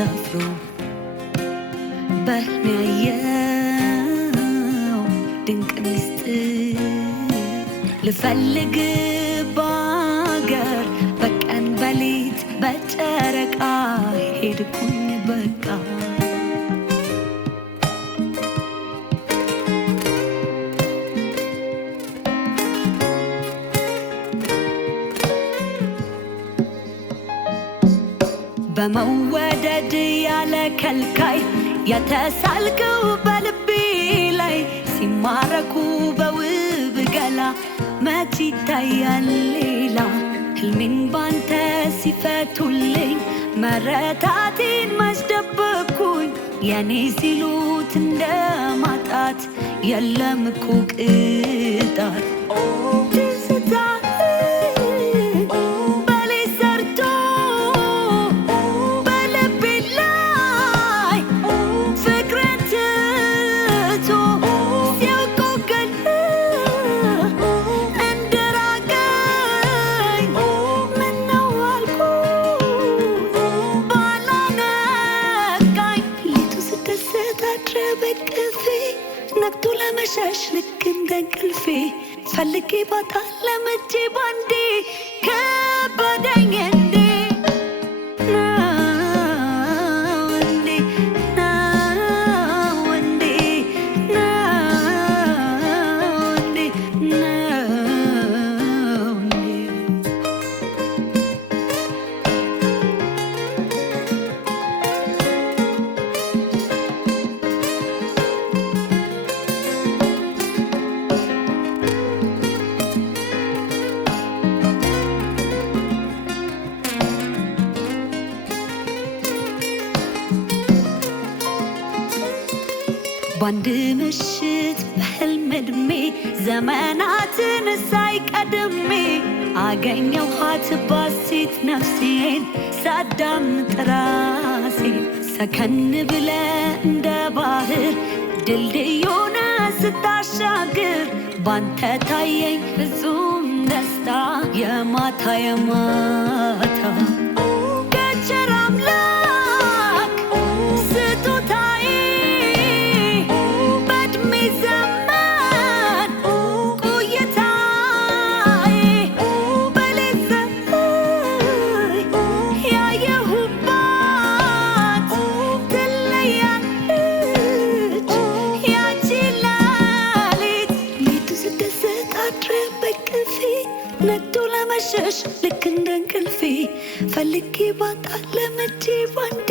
ሰፍሮ በሕልሜ ያየው ድንቅ ምስጢር ልፈልግ በአገር በቀን በሌት በጨረቃ ሄድኩኝ በቃ በመወደድ ያለ ከልካይ የተሳልከው በልቤ ላይ ሲማረኩ በውብ ገላ መች ይታያል ሌላ ሕልሜን ባንተ ሲፈቱልኝ መረታቴን መች ደበቅኩኝ የኔ ሲሉት እንደማጣት የለም እኮ ቅጣት ነቅቶ ለመሸሽ ልክ እንደ እንቅልፌ ፈልጌ ባጣ ለምጄ ባንዴ ከበደኝ እንዴ በአንድ ምሽት በሕልም ዕድሜ ዘመናትን ሳይቀድሜ አገኘኋት ባሴት ነፍሴን ሳዳምጥ ራሴን ሰከን ብለ እንደ ባህር ድልድይ ሆነ ስታሻግር ባንተ ታየኝ ፍጹም ደስታ የማታ የማታ ከቸር አምላክ ስጦታዬ በዕድሜ ዘመን ቆይታዬ በሌት ፀሐይ ያየሁባት ትለያለች ያቺ ሌሊት ሌቱ ስደሰት አድረ በቅፌ ነቅቶ ለመሸሽ ልክ እንደ እንቅልፌ ፈልጌ ባጣ ለምጄ ባንዴ